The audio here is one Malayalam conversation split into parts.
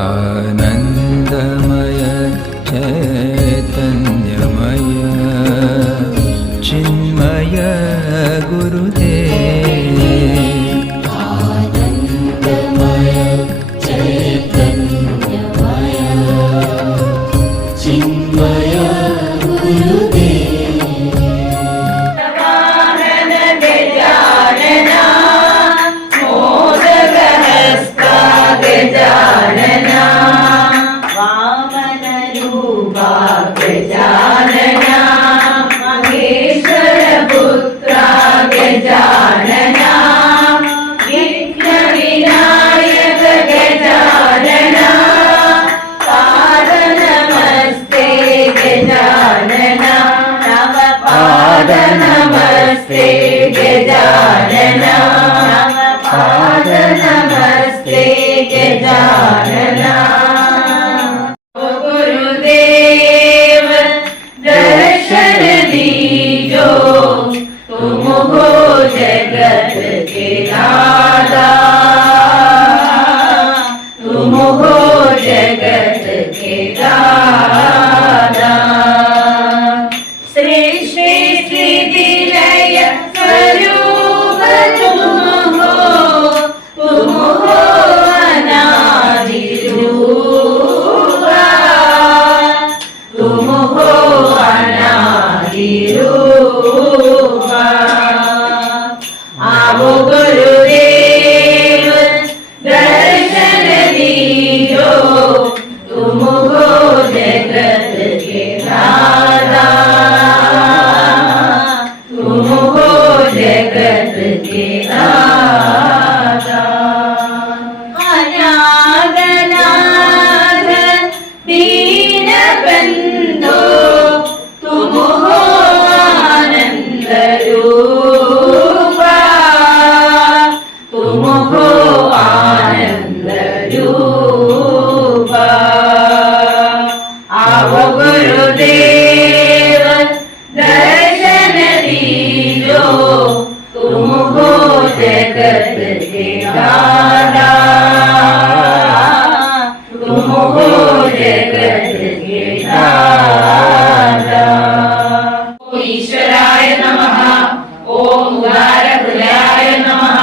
आनन्दमय चैतन्यमय चिन्मय गुरुदेव आनन्दमय चैतन्यमय चिन्मय गुरुदेव गजानना वामन रूपा गजानना महेश्वर पुत्रा गजानना विघ्न विनायक गजानना पाद नमस्ते गजानना नव पाद नमस्ते गजानना नव पाद नमस्ते गजानना। गुरुदेव दर्शन दीजो तुम हो जगत के दाता, तुम हो जगत के दाता। सृष्टि स्थिति लय स्वरूप तुम हो, तुम हो तुम हो अनादि रूपा। आवो गुरुदेव दर्शन दीजो तुम हो जगत के दाता, तुम हो जगत के दाता। अनागनाथ दीन बंधो तुम हो आनंद रूपा, तुम हो आनंद रूपा। आवो गुरुदेव दर्शन दीजो तुम हो जगत के दाता, तुम हो जगत के दाता। ओम ईश्वराय नमः, ओम उदारहृदयाय नमः,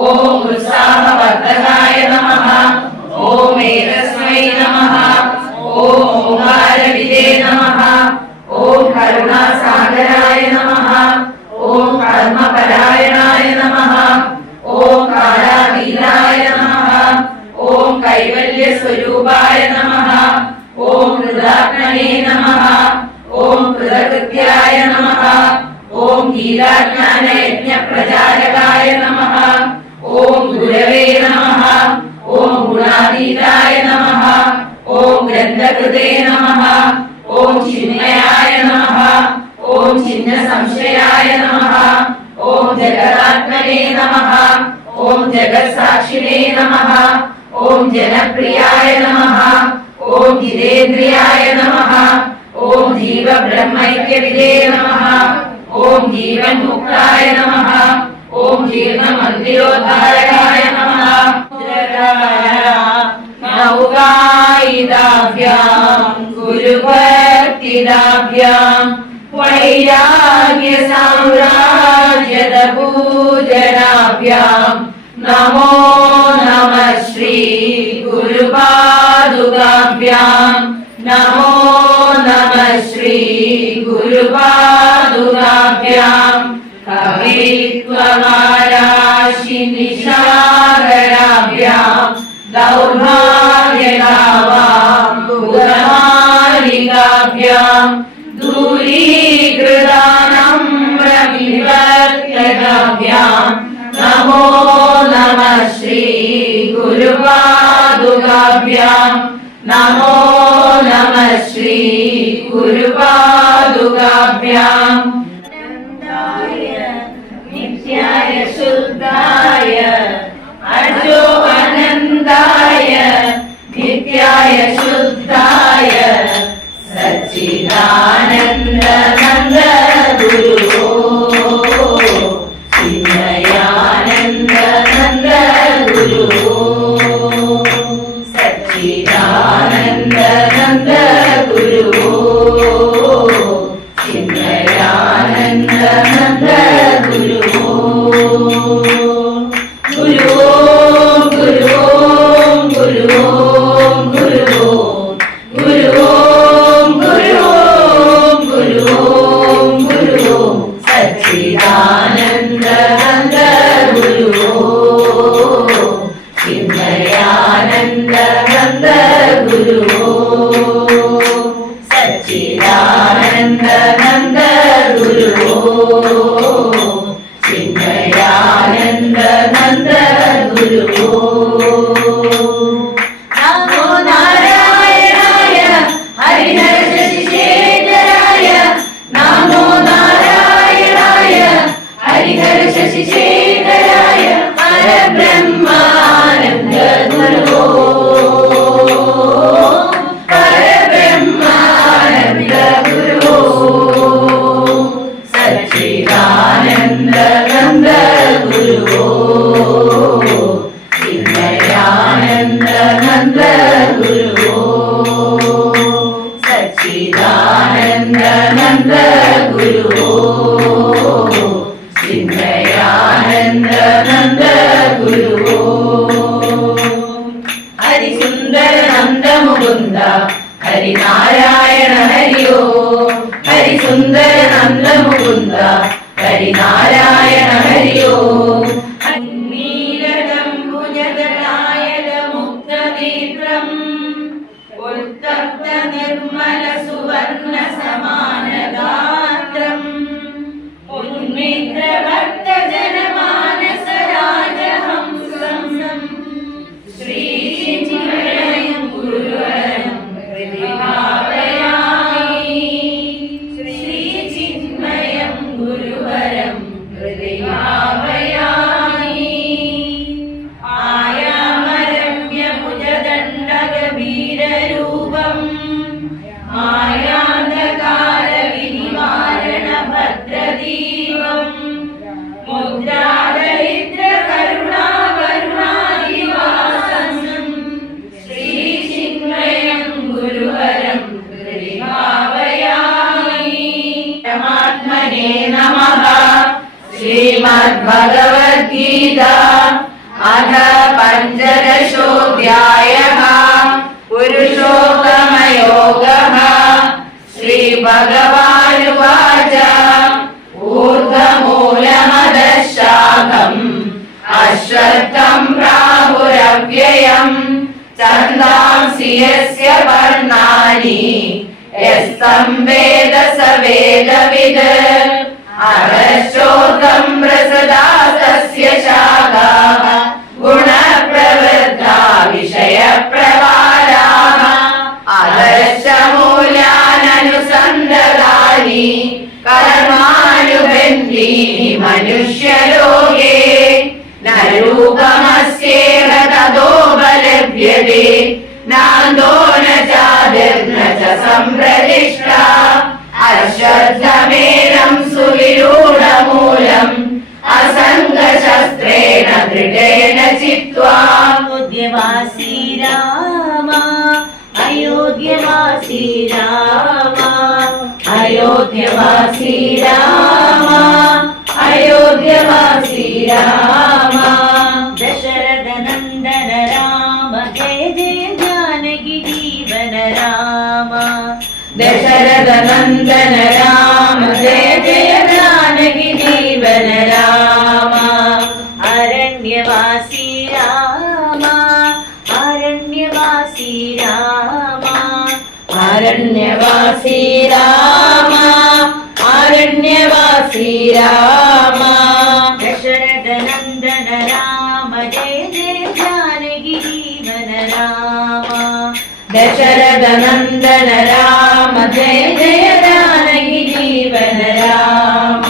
ओम उत्साहवर्धकाय नमः, ओम एकस्मै नमः, ओम ओंकारविदे नमः, ओम करुणासागराय नमः, ओम कर्मपरायणाय नमः, ओम कालातीताय नमः, ओम कैवल्य स्वरूपाय नमः, ओम हृदात्मने नमः, ओम कृतकृत्याय नमः, ओम गीताज्ञान यज्ञ प्रचारकाय नमः, ओम गुरवे नमः, ओम गुणातीताय नमः, ओम ग्रंथकृते नमः, ओम चिन्मयाय नमः, ओम चिन्ह संशयाय नमः, ओम जगदात्मने नमः, ओम जगत्साक्षिणे नमः, ओम जनप्रियाय नमः, ओम जितेन्द्रियाय नमः, ओम जीव ब्रह्मैक्यविदे नमः, ओम जीवन मुक्ताय नमः, ओम जीर्ण मंदिरोद्धारकाय नमः। नौकायिताभ्यां गुरुभक्तिदाभ्यां वैराग्य साम्राज्यद पूजनाभ्यां नमो नमः श्री गुरुपादुकाभ्यां, नमो नमः श्री गुरुपादुकाभ्यां। कवित्वमाराशि निशाकराभ्यां दौर्भाग्यदावां बुधमालिकाभ्यां दूरीकृतानम्रविवर्त्यकाभ्यां नमो नमः श्री गुरुपादुकाभ्यां, नमो नमः श्री गुरुपादुकाभ्यां। नित्याय शुद्धाय अजो अनन्ताय नित्याय शुद्धाय सच्चिदानन्द नन्द गुरु चिन्मयानन्द नन्द गुरु सच्चिदानन्द സച്ചിദാനന്ദ നന്ദ ഗുരുവോ ചിന്മയാനന്ദ നന്ദ ഗുരുവോ ഗുരുവോ ഗുരുവോ ഗുരുവോ ഗുരുവോ ഗുരുവോ ഗുരുവോ ഗുരുവോ ഗുരുവോ സച്ചിദാനന്ദ നന്ദ ഗുരുവോ ചിന്മയാനന്ദ നന്ദ ഗുരുവോ സച്ചിദാനന്ദ നന്ദ ഗുരുവോ ചിന്മയാനന്ദ നന്ദ ഗുരുവോ നമോ നാരായണായ ഹരിഹര ശശിശേഖരായ നമോ നാരായണായ ഹരിഹര ശശിശേഖരായ പരബ്രഹ്മാനന്ദ ഗുരുവോ പരബ്രഹ്മാനന്ദ ഗുരുവോ സച്ചിദാനന്ദ നന്ദ ഗുരുവോ ചിന്മയാനന്ദ നന്ദ ഗുരുവോ സച്ചിദാനന്ദ നന്ദ ഗുരുവോ ചിന്മയാനന്ദ നന്ദ ഗുരുവോ ഹരിസുന്ദര നന്ദ മുകുന്ദ ഹരിനാരായണ ഹരിയോ ഹരിസുന്ദര നന്ദ മുകുന്ദ ഹരിനാരായണ ഹരിയോ നീലകംബുജദളായതമുക്തനേത്രം ഉത്തപ്ത നിർമ്മല സുവർണ സമാനഗാത്രം ഉന്മിത്ര ഭക്തജനമാനസരാജഹംസം ശ്രീചിന്മയം ഗുരുവരം ഹൃദിഭാവയാമി ശ്രീചിന്മയം ഗുരുവരം ഹൃദിഭാവയാമി ആയാമരമ്യഭുജദണ്ഡഗഭീരരൂപം മായാന്ധകാരവിനിവാരണ ഭദ്രദീപം മുദ്രാദരിദ്ര കരുണാവരുണാദിവാസം ശ്രീചിന്മയം ഗുരുവരം ഹൃദിഭാവയാമി പരമാത്മനേ നമഃ ശ്രീമദ്ഭഗവദ്ഗീത അഥ പഞ്ചദശോऽധ്യായः പുരുഷോത്തമയോഗः ശ്രീഭഗവാനുവാച ഊർധ്വമൂലമധഃ ശാഖम् അശ്വത്ഥം പ്രാഹുരव्ययम् ഛന്ദാംസി യസ്യ പർണാനി യസ്തം വേദ സ വേദവിദ് അധശ്ചോർധ്വം പ്രസദാ തസ്യ ശാഖാഃ ഗുണപ്രവൃദ്ധാ വിഷയപ്രവാലാഃ അധശ്ച മൂലാനനുസന്ധതാനി കർമാനുബന്ധീനി മനുഷ്യലോകേ ന രൂപമസ്യേഹ തതോപലഭ്യതേ നാന്തോ ന ചാദിർന ച സംപ്രതിഷ്ഠാ അശ്വത്ഥമേനം സുവിരൂഢമൂലം അസംഗശസ്ത്രേണ ദൃഢേന ചിത്വാ അയോധ്യവാസി രാമ അയോധ്യവാസി രാമ അയോധ്യവാസി രാമ അയോധ്യവാസി രാമ ദശരഥ നന്ദന രാമ ജയ ജയ ജാനകി ജീവന രാമ ദശരഥ നന്ദന രാമ ജയ ജയ ജാനകി ജീവന രാമ അരണ്യവാസി രാമ അരണ്യവാസി രാമ അരണ്യവാസി രാമ അരണ്യവാസി രാമ ദശരഥ നന്ദന രാമ ജയ ജയ ജാനകി ജീവന രാമ ദശരഥ നന്ദന രാമ ജയ ജയ ജാനകി ജീവന രാമ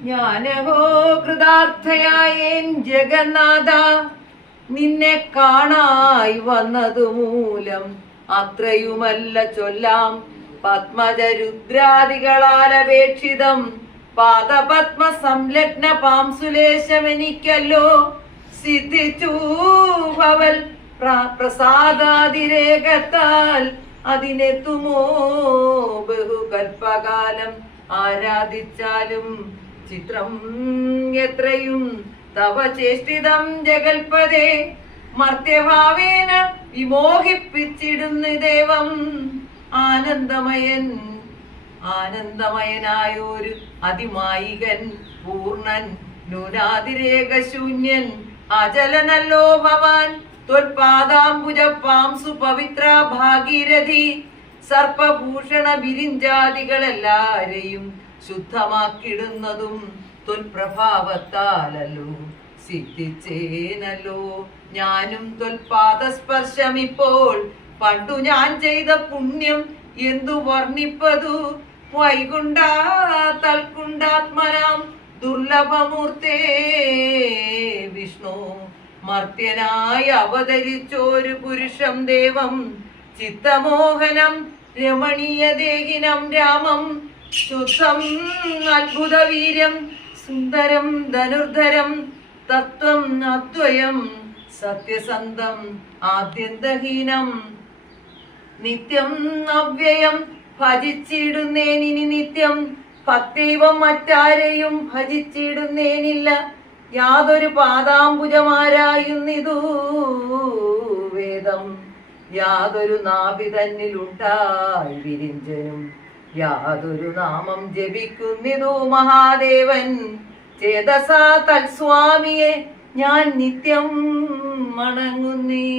ജ്ഞാനഹോ കൃതാർത്ഥയായേൻ ജഗന്നാഥ നിന്നെ കാണായി വന്നതു മൂലം അത്രയുമല്ല ചൊല്ലാം പത്മജരുദ്രാദികളാൽ അപേക്ഷിതം പാദപത്മ സംലഗ്ന പാംസുലേശമെനിക്കല്ലോ സിദ്ധിച്ചു ഭവൽ പ്രസാദാതിരേകത്താൽ അതിനെത്തുമോ ബഹുകൽപ്പകാലം ആരാധിച്ചാലും ചിത്രം എത്രയും തവ ചേഷ്ടിതം ജഗൽപദേ മർത്യഭാവേന വിമോഹിപ്പിച്ചിടുന്ന ദേവം ആനന്ദമയനായൊരു അതിമായികൻ പൂർണ്ണൻ ന്യൂനാതിരേകശൂന്യൻ അചലനല്ലോ ഭവാൻ ത്വൽപാദാംബുജപ്പാം സുപവിത്ര ഭാഗീരഥി സർപ്പഭൂഷണ വിരിഞ്ചാദികളെല്ലാരെയും ശുദ്ധമാക്കിടുന്നതും ത്വൽപ്രഭാവത്താലല്ലോ സിദ്ധിച്ചേനല്ലോ ഞാനും ത്വൽപാദസ്പർശം ഇപ്പോൾ പണ്ടു ഞാൻ ചെയ്ത പുണ്യം എന്തു വർണ്ണിപ്പതു വൈകുണ്ഠാത്മനാം ദുർലഭമൂർത്തേ വിഷ്ണു മർത്യനായി അവതരിച്ചോരു പുരുഷം ദേവം ചിത്തമോഹനം രമണീയദേഹിനം രാമം ശുദ്ധം അത്ഭുതവീര്യം സുന്ദരം ധനുർധരം തത്വം അദ്വയം സത്യസന്ധം ആദ്യന്തഹീനം നിത്യം അവ്യയം ഭജിച്ചിടുന്നേനിനി നിത്യം ഭക്തൈവം മറ്റാരെയും ഭജിച്ചിടുന്നേനില്ല യാതൊരു പാദാംബുജമാരായുന്നിതു വേദം യാതൊരു നാഭി തന്നിലുണ്ടായി വിരിഞ്ചനും യാതൊരു നാമം ജപിക്കുന്നിതു മഹാദേവൻ ചേതസാ തൽസ്വാമിയെ ഞാൻ നിത്യം മണങ്ങുന്നേ.